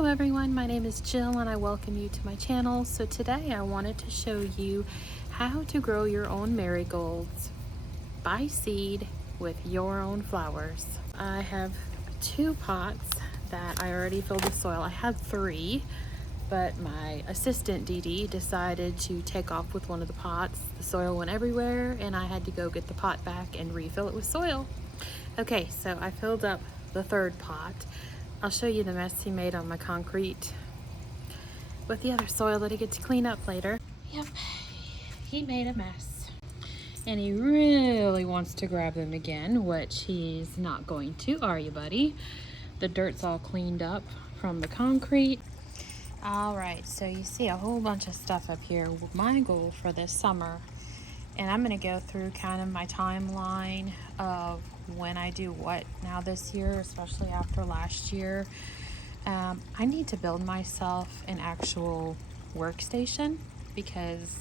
Hello everyone, my name is Jill and I welcome you to my channel. So today I wanted to show you how to grow your own marigolds by seed with your own flowers. I have 2 pots that I already filled with soil. I had 3, but my assistant Dee Dee decided to take off with one of the pots. The soil went everywhere and I had to go get the pot back and refill it with soil. Okay, so I filled up the 3rd pot. I'll show you the mess he made on my concrete with the other soil that I get to clean up later. Yep, he made a mess. And he really wants to grab them again, which he's not going to, are you, buddy? The dirt's all cleaned up from the concrete. All right, so you see a whole bunch of stuff up here. My goal for this summer, and I'm gonna go through kind of my timeline of when I do what now this year, especially after last year. I need to build myself an actual workstation because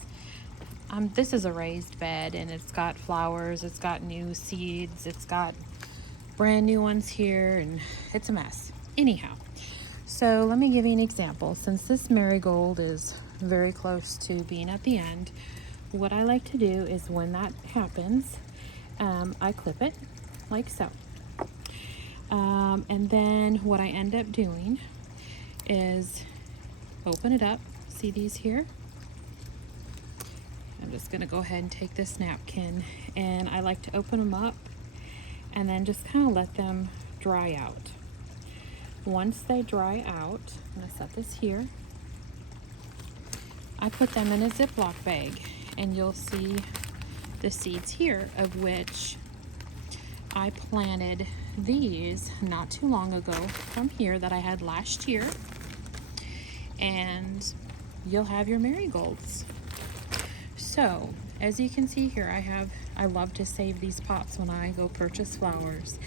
this is a raised bed and it's got flowers, it's got new seeds, it's got brand new ones here, and it's a mess. Anyhow, so let me give you an example. Since this marigold is very close to being at the end, what I like to do is when that happens, I clip it like so. And then what I end up doing is open it up. See these here? I'm just gonna go ahead and take this napkin, and I like to open them up and then just kind of let them dry out. Once they dry out, I'm gonna set this here. I put them in a Ziploc bag, and you'll see the seeds here, of which I planted these not too long ago from here that I had last year, and you'll have your marigolds. So as you can see here, I love to save these pots when I go purchase flowers.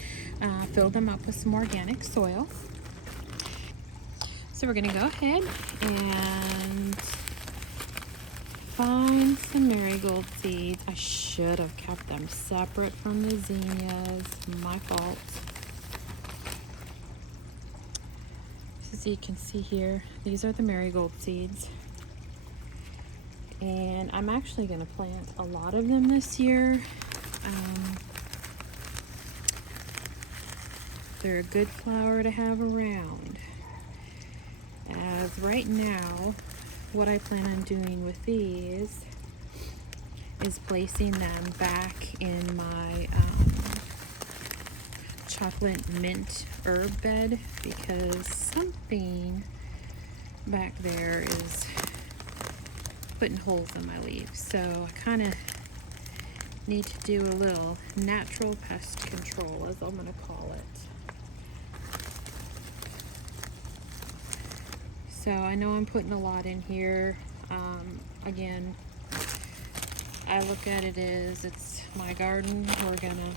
Fill them up with some organic soil. So we're gonna go ahead and find some marigold seeds. I should have kept them separate from the zinnias. My fault. As you can see here, these are the marigold seeds. And I'm actually going to plant a lot of them this year. They're a good flower to have around. As right now, what I plan on doing with these is placing them back in my chocolate mint herb bed, because something back there is putting holes in my leaves. So I kind of need to do a little natural pest control, as I'm going to call it. So I know I'm putting a lot in here. Again, I look at it as it's my garden. We're gonna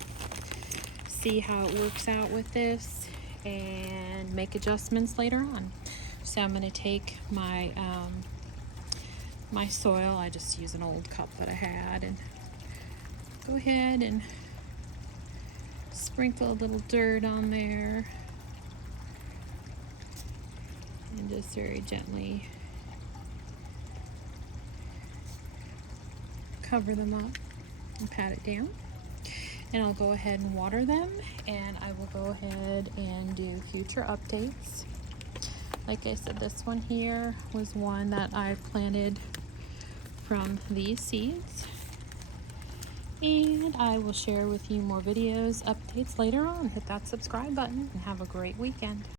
see how it works out with this and make adjustments later on. So I'm gonna take my my soil. I just use an old cup that I had, and go ahead and sprinkle a little dirt on there, and just very gently cover them up and pat it down. And I'll go ahead and water them, and I will go ahead and do future updates. Like I said, this one here was one that I planted from these seeds, and I will share with you more videos, updates later on. Hit that subscribe button and have a great weekend.